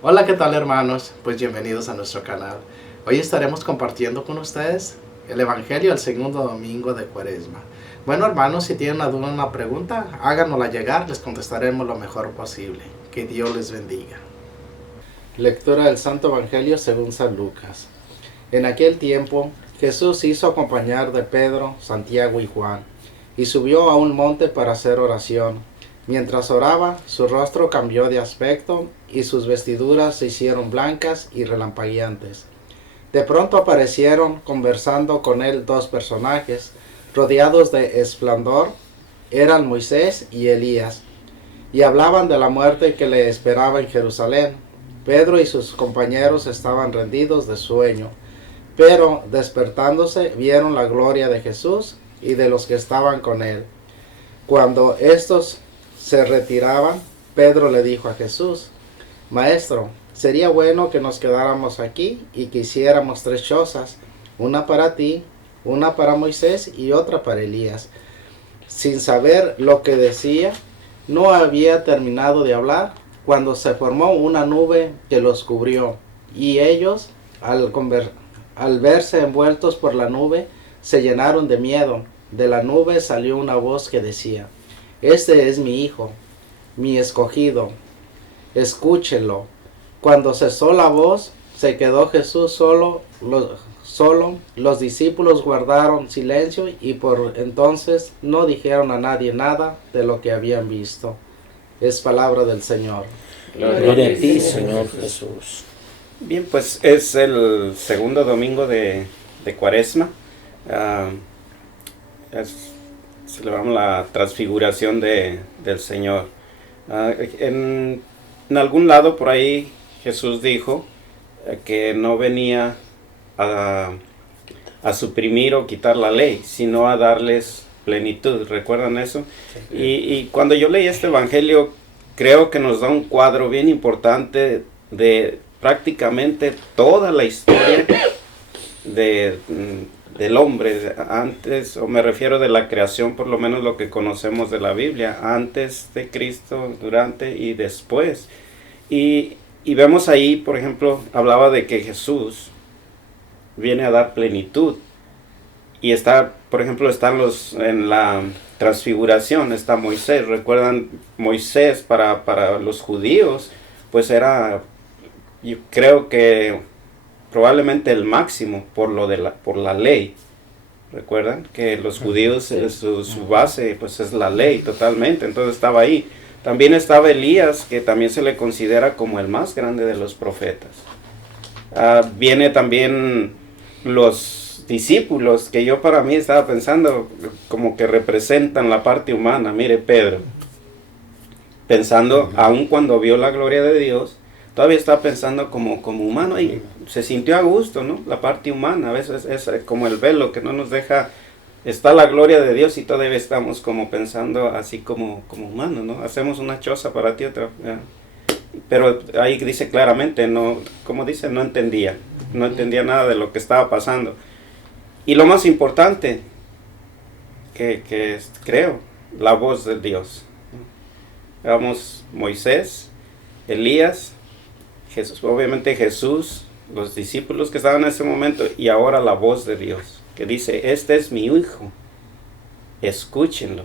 Hola, ¿qué tal hermanos? Pues bienvenidos a nuestro canal. Hoy estaremos compartiendo con ustedes el Evangelio el segundo domingo de Cuaresma. Bueno hermanos, si tienen una duda o una pregunta, háganosla llegar, les contestaremos lo mejor posible. Que Dios les bendiga. Lectura del Santo Evangelio según San Lucas. En aquel tiempo, Jesús hizo acompañar de Pedro, Santiago y Juan, y subió a un monte para hacer oración. Mientras oraba, su rostro cambió de aspecto y sus vestiduras se hicieron blancas y relampagueantes. De pronto aparecieron conversando con él dos personajes, rodeados de esplendor, eran Moisés y Elías, y hablaban de la muerte que le esperaba en Jerusalén. Pedro y sus compañeros estaban rendidos de sueño, pero despertándose vieron la gloria de Jesús y de los que estaban con él. Cuando estos se retiraban, Pedro le dijo a Jesús: Maestro, sería bueno que nos quedáramos aquí y que hiciéramos 3 chozas, una para ti, una para Moisés y otra para Elías. Sin saber lo que decía, no había terminado de hablar cuando se formó una nube que los cubrió, y ellos, al verse envueltos por la nube, se llenaron de miedo. De la nube salió una voz que decía: Este es mi hijo, mi escogido, escúchenlo. Cuando cesó la voz, se quedó Jesús solo. Los discípulos guardaron silencio y por entonces no dijeron a nadie nada de lo que habían visto. Es palabra del Señor. Gloria a ti, Señor Jesús. Bien, pues es el segundo domingo de Cuaresma. Celebramos la transfiguración del Señor. En algún lado por ahí Jesús dijo que no venía a suprimir o quitar la ley, sino a darles plenitud. ¿Recuerdan eso? Y cuando yo leí este evangelio, creo que nos da un cuadro bien importante de prácticamente toda la historia del hombre, antes, o me refiero de la creación, por lo menos lo que conocemos de la Biblia, antes de Cristo, durante y después. Y vemos ahí, por ejemplo, hablaba de que Jesús viene a dar plenitud. Y está, por ejemplo, están en la transfiguración, está Moisés. Recuerdan, Moisés para los judíos, pues era, yo creo que probablemente el máximo por la ley. Recuerdan que los judíos, su base pues es la ley totalmente, entonces estaba ahí. También estaba Elías, que también se le considera como el más grande de los profetas. Viene también los discípulos, que yo para mí estaba pensando como que representan la parte humana. Mire, Pedro, pensando, aun cuando vio la gloria de Dios, todavía está pensando como humano y se sintió a gusto, ¿no? La parte humana, a veces es como el velo que no nos deja, está la gloria de Dios y todavía estamos como pensando así como humanos, ¿no? Hacemos una choza para ti, otra. Pero ahí dice claramente, no, como dice, no entendía nada de lo que estaba pasando. Y lo más importante, que creo, la voz de Dios. Vamos, Moisés, Elías, Jesús, obviamente Jesús, los discípulos que estaban en ese momento, y ahora la voz de Dios, que dice: este es mi hijo, escúchenlo.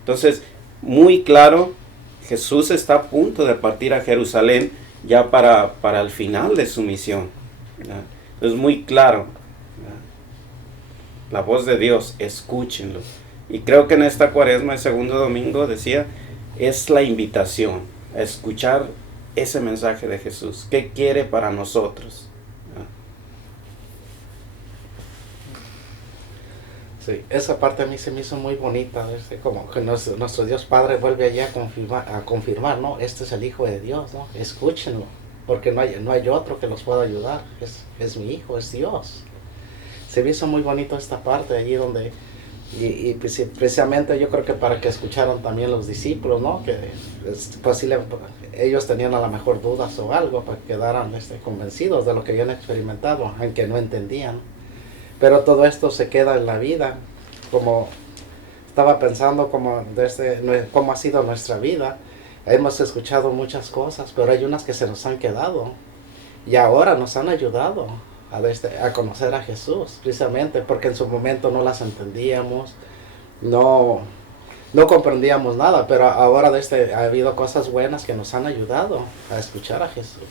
Entonces, muy claro, Jesús está a punto de partir a Jerusalén ya para el final de su misión. Es muy claro, la voz de Dios, escúchenlo. Y creo que en esta Cuaresma, el segundo domingo, decía, es la invitación a escuchar ese mensaje de Jesús. ¿Qué quiere para nosotros? Sí, esa parte a mí se me hizo muy bonita, como que nuestro Dios Padre vuelve allá a confirmar, ¿no? Este es el Hijo de Dios, ¿no? Escúchenlo, porque no hay otro que los pueda ayudar, es mi Hijo, es Dios. Se me hizo muy bonito esta parte allí donde, y precisamente yo creo que para que escucharon también los discípulos, ¿no? Que pues ellos tenían a lo mejor dudas o algo, para que quedaran convencidos de lo que habían experimentado, aunque no entendían. Pero todo esto se queda en la vida, como estaba pensando cómo ha sido nuestra vida. hemos escuchado muchas cosas, pero hay unas que se nos han quedado y ahora nos han ayudado a conocer a Jesús, precisamente porque en su momento no las entendíamos, no, no comprendíamos nada, pero ahora ha habido cosas buenas que nos han ayudado a escuchar a Jesús.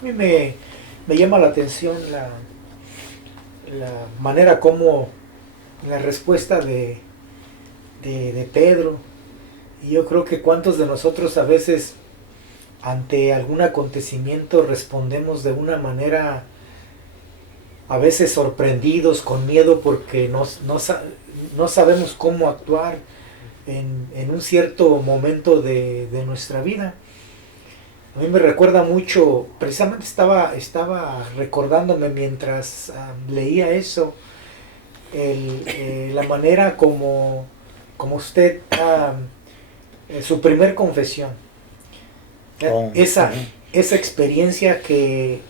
A mí me llama la atención la manera como la respuesta de Pedro, y yo creo que cuántos de nosotros a veces ante algún acontecimiento respondemos de una manera a veces sorprendidos, con miedo, porque no sabemos cómo actuar en un cierto momento de nuestra vida. A mí me recuerda mucho, precisamente estaba recordándome mientras leía eso, la manera como usted, su primer confesión, esa experiencia que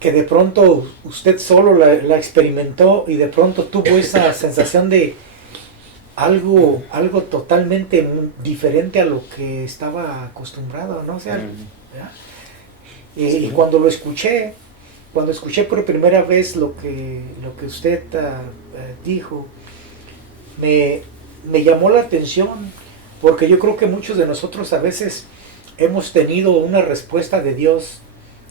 de pronto usted solo la experimentó y de pronto tuvo esa sensación de algo totalmente diferente a lo que estaba acostumbrado, ¿no? O sea, y cuando escuché por primera vez lo que usted dijo, me llamó la atención, porque yo creo que muchos de nosotros a veces hemos tenido una respuesta de Dios,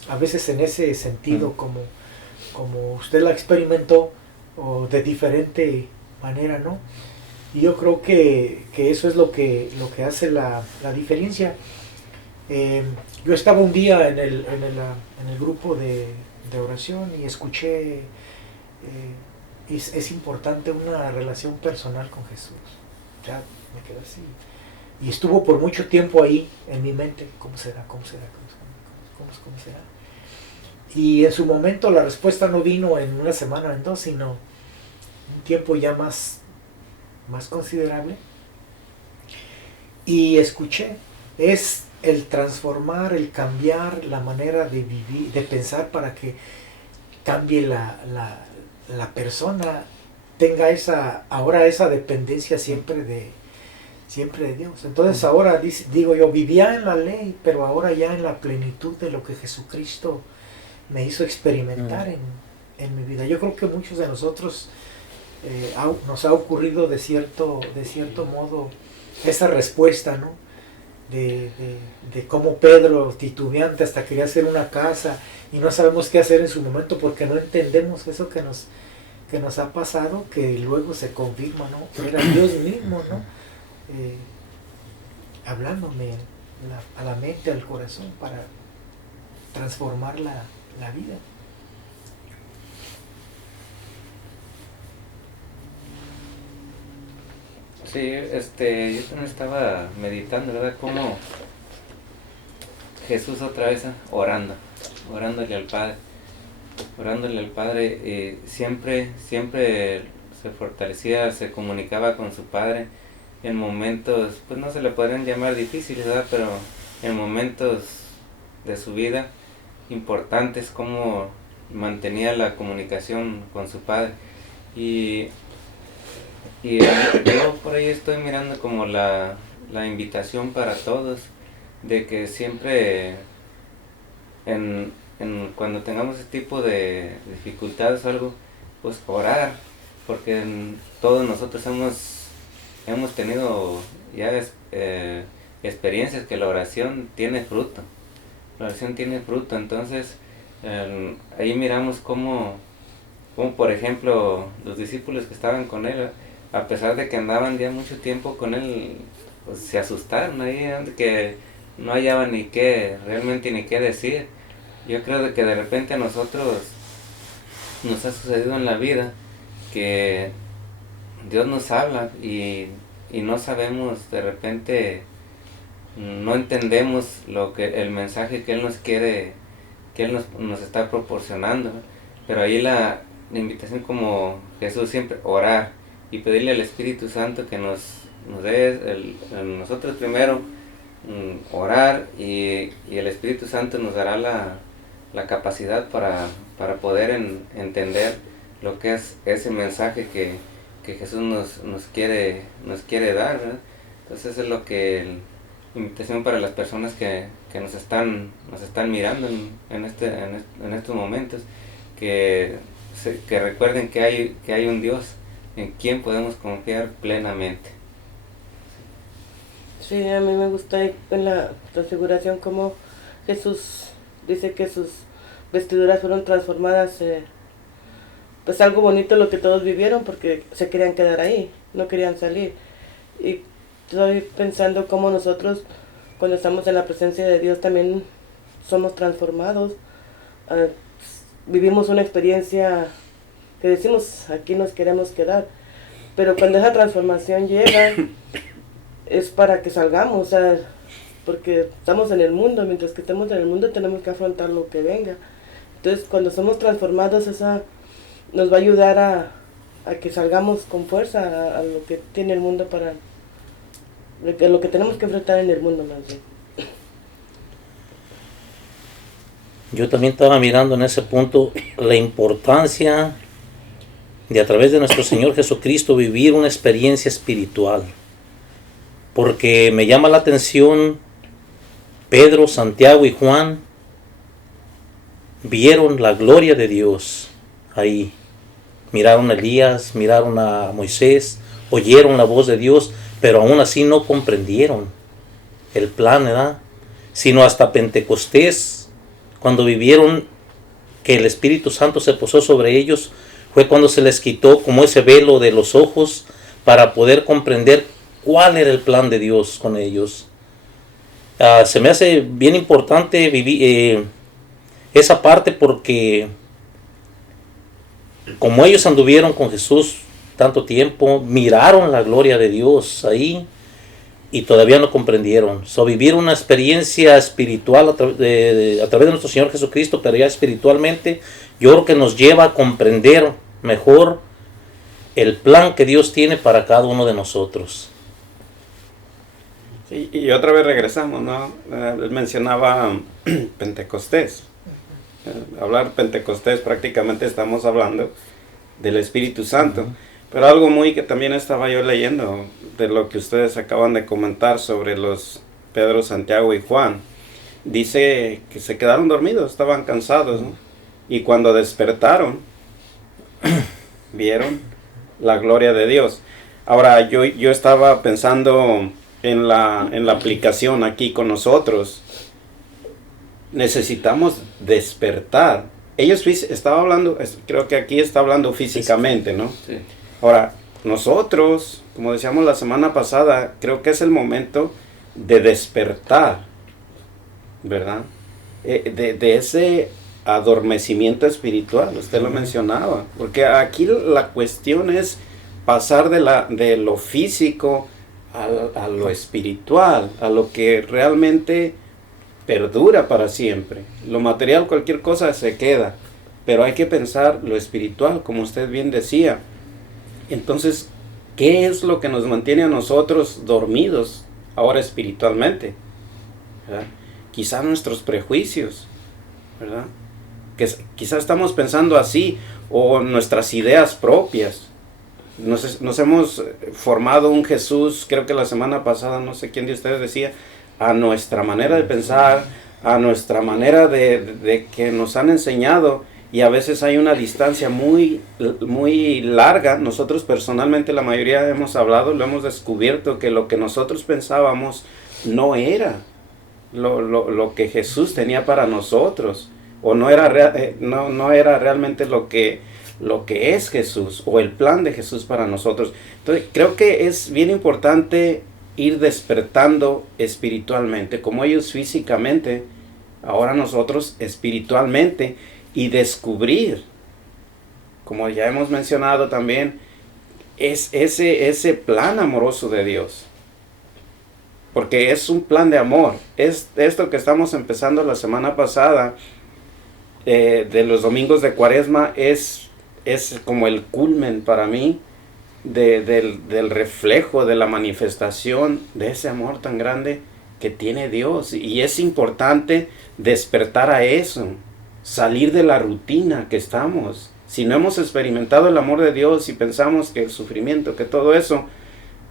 a veces en ese sentido, como usted la experimentó, o de diferente manera, ¿no? Y yo creo que eso es lo que hace la diferencia. Yo estaba un día en el grupo de oración y escuché, es importante una relación personal con Jesús. Ya me quedé así. Y estuvo por mucho tiempo ahí en mi mente, ¿cómo será? ¿Cómo será? ¿Cómo será? Y en su momento la respuesta no vino en una semana o en dos, sino un tiempo ya más considerable. Y escuché, es el transformar, el cambiar la manera de vivir, de pensar, para que cambie la persona, tenga ahora esa dependencia siempre de Dios. Entonces ahora digo yo, vivía en la ley, pero ahora ya en la plenitud de lo que Jesucristo me hizo experimentar en mi vida. Yo creo que muchos de nosotros nos ha ocurrido de cierto modo esa respuesta, ¿no? De cómo Pedro, titubeante, hasta quería hacer una casa y no sabemos qué hacer en su momento porque no entendemos eso que nos ha pasado, que luego se confirma, ¿no? Era Dios mismo, ¿no? Hablándome a la mente, al corazón, para transformar la vida. Sí, yo también estaba meditando, ¿verdad? Cómo Jesús otra vez orándole al Padre, siempre se fortalecía, se comunicaba con su Padre en momentos, pues no se le podrían llamar difíciles, ¿verdad? Pero en momentos de su vida importantes, cómo mantenía la comunicación con su Padre. Y yo por ahí estoy mirando como la invitación para todos, de que siempre cuando tengamos ese tipo de dificultades o algo, pues orar, porque todos nosotros hemos tenido ya experiencias que la oración tiene fruto. Entonces ahí miramos como por ejemplo los discípulos que estaban con él, a pesar de que andaban ya mucho tiempo con él, pues se asustaron ahí, que no hallaban realmente ni qué decir. Yo creo de que de repente a nosotros nos ha sucedido en la vida que Dios nos habla y no sabemos, de repente no entendemos el mensaje que Él nos quiere, que Él nos está proporcionando. Pero ahí la invitación, como Jesús siempre, orar y pedirle al Espíritu Santo que nos dé nosotros primero orar, y el Espíritu Santo nos dará la capacidad para poder entender lo que es ese mensaje que Jesús nos quiere dar, ¿verdad? Entonces eso es lo que invitación para las personas que nos están mirando en estos momentos, que recuerden que hay un Dios en quien podemos confiar plenamente. Sí, a mí me gusta en la transfiguración como Jesús dice que sus vestiduras fueron transformadas, pues algo bonito lo que todos vivieron porque se querían quedar ahí, no querían salir. Y estoy pensando cómo nosotros cuando estamos en la presencia de Dios también somos transformados, vivimos una experiencia que decimos aquí nos queremos quedar, pero cuando esa transformación llega es para que salgamos, o sea, porque estamos en el mundo, mientras que estemos en el mundo tenemos que afrontar lo que venga. Entonces cuando somos transformados esa nos va a ayudar a que salgamos con fuerza a lo que tiene el mundo para lo que tenemos que enfrentar en el mundo más bien. Yo también estaba mirando en ese punto la importancia de a través de nuestro Señor Jesucristo vivir una experiencia espiritual. Porque me llama la atención, Pedro, Santiago y Juan vieron la gloria de Dios ahí. Miraron a Elías, miraron a Moisés, oyeron la voz de Dios, pero aún así no comprendieron el plan, ¿verdad? Sino hasta Pentecostés, cuando vivieron que el Espíritu Santo se posó sobre ellos, fue cuando se les quitó como ese velo de los ojos para poder comprender cuál era el plan de Dios con ellos. Se me hace bien importante vivir esa parte porque como ellos anduvieron con Jesús tanto tiempo, miraron la gloria de Dios ahí y todavía no comprendieron. Vivir una experiencia espiritual a través de nuestro Señor Jesucristo, pero ya espiritualmente, yo creo que nos lleva a comprender mejor el plan que Dios tiene para cada uno de nosotros. Sí, y otra vez regresamos, ¿no? Él mencionaba Pentecostés. Hablar Pentecostés prácticamente estamos hablando del Espíritu Santo. Pero algo muy que también estaba yo leyendo de lo que ustedes acaban de comentar sobre los Pedro, Santiago y Juan. Dice que se quedaron dormidos, estaban cansados, ¿no? Y cuando despertaron, vieron la gloria de Dios. Ahora, yo estaba pensando en la aplicación aquí con nosotros. Necesitamos despertar. Ellos estaba hablando, creo que aquí está hablando físicamente, ¿no? Sí. Ahora, nosotros, como decíamos la semana pasada, creo que es el momento de despertar, ¿verdad? De ese adormecimiento espiritual, usted lo mencionaba, porque aquí la cuestión es pasar de lo físico a lo espiritual, a lo que realmente perdura para siempre. Lo material, cualquier cosa se queda, pero hay que pensar lo espiritual, como usted bien decía. Entonces, ¿qué es lo que nos mantiene a nosotros dormidos ahora espiritualmente? ¿Verdad? Quizá nuestros prejuicios, ¿verdad? Que quizá estamos pensando así, o nuestras ideas propias. Nos hemos formado un Jesús, creo que la semana pasada, no sé quién de ustedes decía, a nuestra manera de pensar, a nuestra manera de que nos han enseñado, y a veces hay una distancia muy, muy larga. Nosotros personalmente, la mayoría hemos hablado, lo hemos descubierto, que lo que nosotros pensábamos no era lo que Jesús tenía para nosotros, o no era realmente lo que es Jesús, o el plan de Jesús para nosotros. Entonces, creo que es bien importante ir despertando espiritualmente, como ellos físicamente, ahora nosotros espiritualmente, y descubrir, como ya hemos mencionado también, es ese plan amoroso de Dios. Porque es un plan de amor. Es esto que estamos empezando la semana pasada, de los domingos de Cuaresma, es como el culmen para mí del reflejo, de la manifestación de ese amor tan grande que tiene Dios. Y es importante despertar a eso, salir de la rutina que estamos, Si no hemos experimentado el amor de Dios y pensamos que el sufrimiento, que todo eso,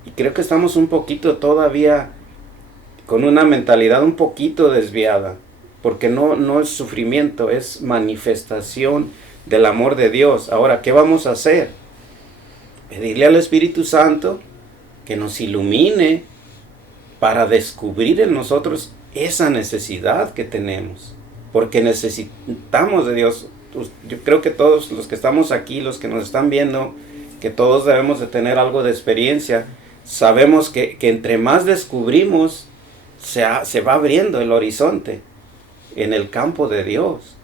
y creo que estamos un poquito todavía con una mentalidad un poquito desviada, porque no es sufrimiento, es manifestación del amor de Dios. Ahora, ¿qué vamos a hacer? Pedirle al Espíritu Santo que nos ilumine para descubrir en nosotros esa necesidad que tenemos, porque necesitamos de Dios. Yo creo que todos los que estamos aquí, los que nos están viendo, que todos debemos de tener algo de experiencia. Sabemos que entre más descubrimos, se va abriendo el horizonte en el campo de Dios.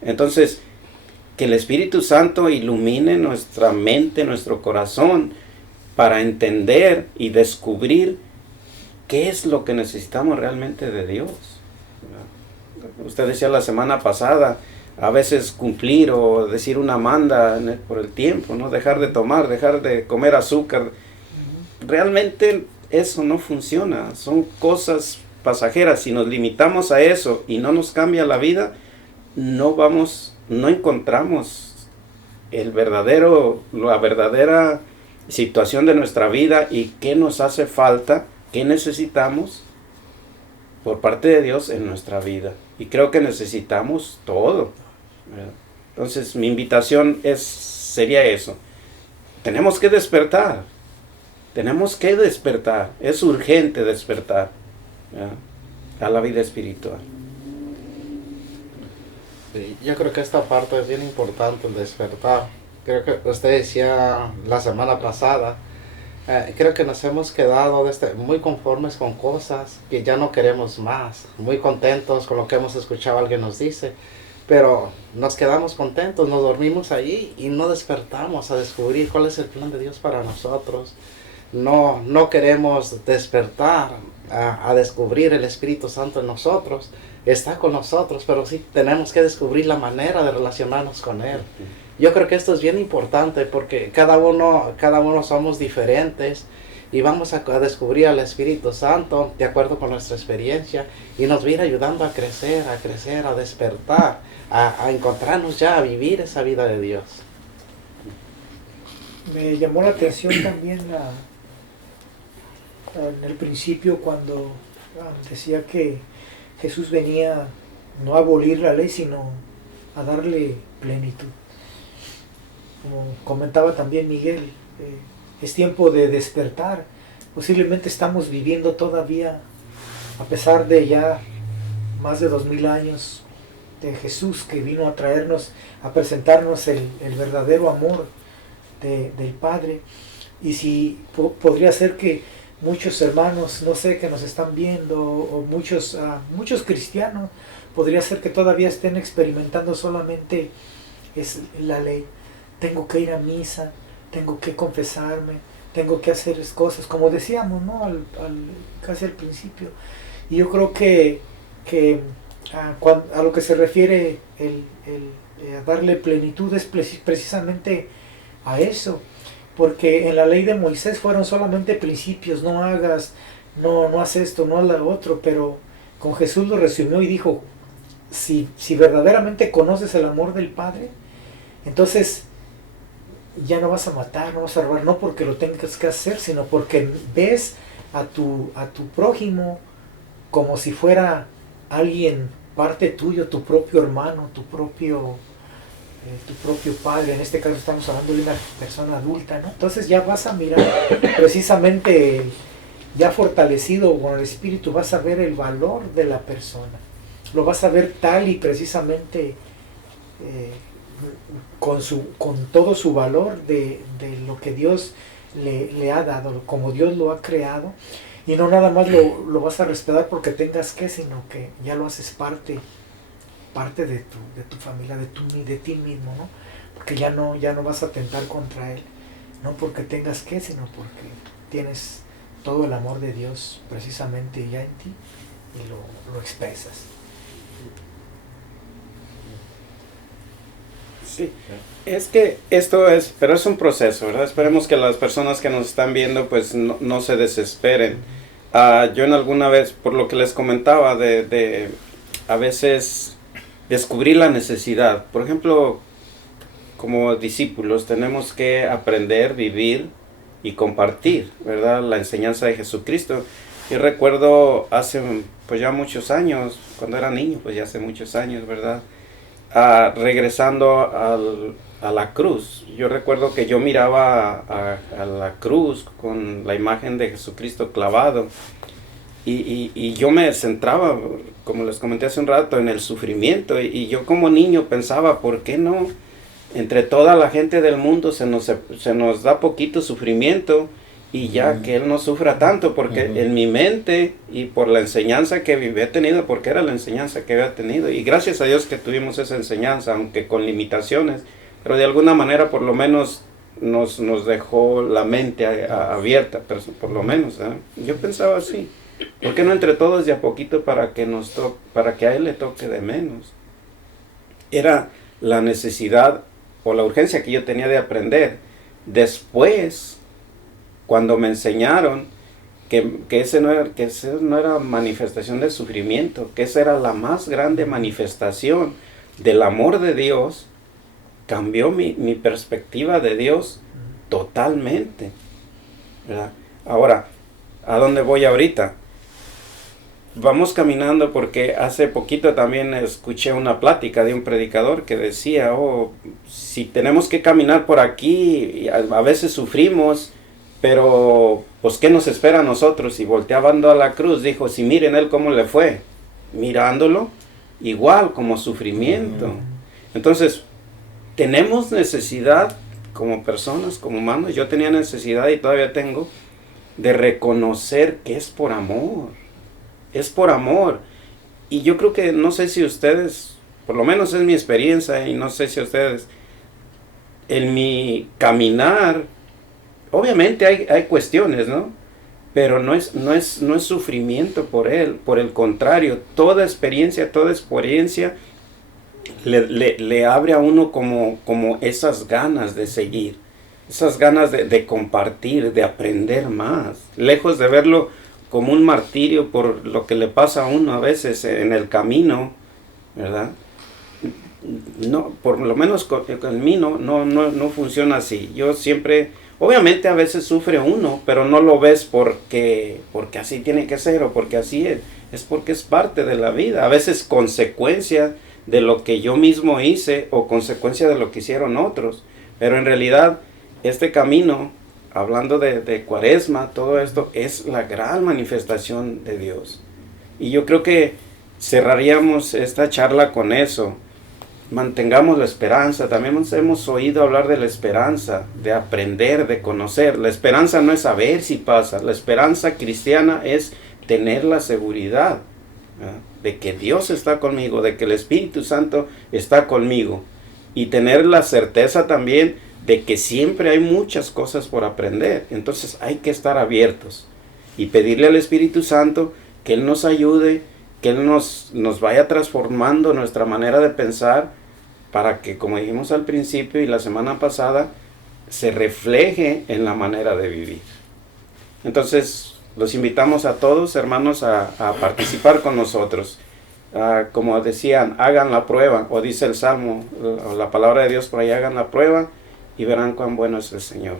Entonces, que el Espíritu Santo ilumine nuestra mente, nuestro corazón, para entender y descubrir qué es lo que necesitamos realmente de Dios. Usted decía la semana pasada, a veces cumplir o decir una manda por el tiempo, ¿no? Dejar de tomar, dejar de comer azúcar. Realmente eso no funciona, son cosas pasajeras. Si nos limitamos a eso y no nos cambia la vida, no encontramos la verdadera situación de nuestra vida y qué nos hace falta, qué necesitamos por parte de Dios en nuestra vida. Y creo que necesitamos todo, ¿verdad? Entonces mi invitación sería eso. Tenemos que despertar, es urgente despertar, ¿verdad?, a la vida espiritual. Sí, yo creo que esta parte es bien importante, el despertar. Creo que usted decía la semana pasada, creo que nos hemos quedado muy conformes con cosas que ya no queremos más, muy contentos con lo que hemos escuchado alguien nos dice, pero nos quedamos contentos, nos dormimos allí y no despertamos a descubrir cuál es el plan de Dios para nosotros. No queremos despertar a descubrir el Espíritu Santo en nosotros. Está con nosotros, pero sí tenemos que descubrir la manera de relacionarnos con Él. Yo creo que esto es bien importante porque cada uno somos diferentes y vamos a descubrir al Espíritu Santo de acuerdo con nuestra experiencia y nos va a ir ayudando a crecer, a despertar, a encontrarnos ya, a vivir esa vida de Dios. Me llamó la atención también en el principio cuando decía que Jesús venía no a abolir la ley, sino a darle plenitud. Como comentaba también Miguel, es tiempo de despertar. Posiblemente estamos viviendo todavía, a pesar de ya más de 2000 años de Jesús que vino a traernos, a presentarnos el verdadero amor del Padre. Y si podría ser que muchos hermanos, no sé, que nos están viendo, o muchos cristianos, podría ser que todavía estén experimentando solamente la ley. Tengo que ir a misa, tengo que confesarme, tengo que hacer cosas, como decíamos, ¿no? Casi al principio. Y yo creo que a lo que se refiere a darle plenitud es precisamente a eso. Porque en la ley de Moisés fueron solamente principios, no hagas, no haz esto, no haz lo otro, pero con Jesús lo resumió y dijo, si verdaderamente conoces el amor del Padre, entonces ya no vas a matar, no vas a robar, no porque lo tengas que hacer, sino porque ves a tu prójimo como si fuera alguien, parte tuyo, tu propio hermano, tu propio padre. En este caso estamos hablando de una persona adulta, ¿no? Entonces ya vas a mirar precisamente, ya fortalecido con el Espíritu, vas a ver el valor de la persona, lo vas a ver tal y precisamente con todo su valor de lo que Dios le ha dado, como Dios lo ha creado, y no nada más lo vas a respetar porque tengas que, sino que ya lo haces parte de tu familia, de ti mismo, ¿no? Porque ya no vas a atentar contra Él, no porque tengas que, sino porque tienes todo el amor de Dios precisamente ya en ti y lo expresas. Sí, es que pero es un proceso, ¿verdad? Esperemos que las personas que nos están viendo pues no se desesperen. Yo en alguna vez, por lo que les comentaba, de a veces descubrir la necesidad. Por ejemplo, como discípulos tenemos que aprender, vivir y compartir, ¿verdad? La enseñanza de Jesucristo. Yo recuerdo hace pues ya muchos años, cuando era niño, pues ya hace muchos años, ¿verdad? Regresando a la cruz. Yo recuerdo que yo miraba a la cruz con la imagen de Jesucristo clavado y yo me centraba, como les comenté hace un rato, en el sufrimiento y yo como niño pensaba, ¿por qué no? Entre toda la gente del mundo se nos da poquito sufrimiento y ya que Él no sufra tanto, porque en mi mente y por la enseñanza que había tenido, porque era la enseñanza que había tenido, y gracias a Dios que tuvimos esa enseñanza, aunque con limitaciones, pero de alguna manera por lo menos nos dejó la mente abierta, pero por lo menos, yo pensaba así, ¿por qué no entre todos de a poquito para que a Él le toque de menos? Era la necesidad o la urgencia que yo tenía de aprender. Después, cuando me enseñaron que ese no era manifestación de sufrimiento, que esa era la más grande manifestación del amor de Dios, cambió mi perspectiva de Dios totalmente, ¿verdad? Ahora, ¿a dónde voy ahorita? Vamos caminando porque hace poquito también escuché una plática de un predicador que decía, si tenemos que caminar por aquí, a veces sufrimos, pero pues ¿qué nos espera a nosotros? Y volteando a la cruz, dijo, si miren Él cómo le fue, mirándolo, igual como sufrimiento. Entonces, tenemos necesidad como personas, como humanos, yo tenía necesidad y todavía tengo, de reconocer que es por amor. Es por amor. Y yo creo que, no sé si ustedes, por lo menos es mi experiencia, y no sé si ustedes, en mi caminar, obviamente hay cuestiones, ¿no? Pero no es sufrimiento por él, por el contrario, toda experiencia le abre a uno como esas ganas de seguir, esas ganas de compartir, de aprender más, lejos de verlo como un martirio por lo que le pasa a uno a veces en el camino, ¿verdad? No, por lo menos con mí no funciona así. Yo siempre, obviamente a veces sufre uno, pero no lo ves porque así tiene que ser o porque así es porque es parte de la vida. A veces consecuencia de lo que yo mismo hice o consecuencia de lo que hicieron otros. Pero en realidad este camino, hablando de Cuaresma, todo esto es la gran manifestación de Dios. Y yo creo que cerraríamos esta charla con eso. Mantengamos la esperanza. También hemos oído hablar de la esperanza, de aprender, de conocer. La esperanza no es saber si pasa. La esperanza cristiana es tener la seguridad, ¿verdad?, de que Dios está conmigo, de que el Espíritu Santo está conmigo. Y tener la certeza también de que siempre hay muchas cosas por aprender. Entonces hay que estar abiertos y pedirle al Espíritu Santo que Él nos ayude, que Él nos vaya transformando nuestra manera de pensar para que, como dijimos al principio y la semana pasada, se refleje en la manera de vivir. Entonces los invitamos a todos, hermanos, a participar con nosotros. Como decían, hagan la prueba, o dice el Salmo, o la palabra de Dios por ahí, hagan la prueba y verán cuán bueno es el Señor.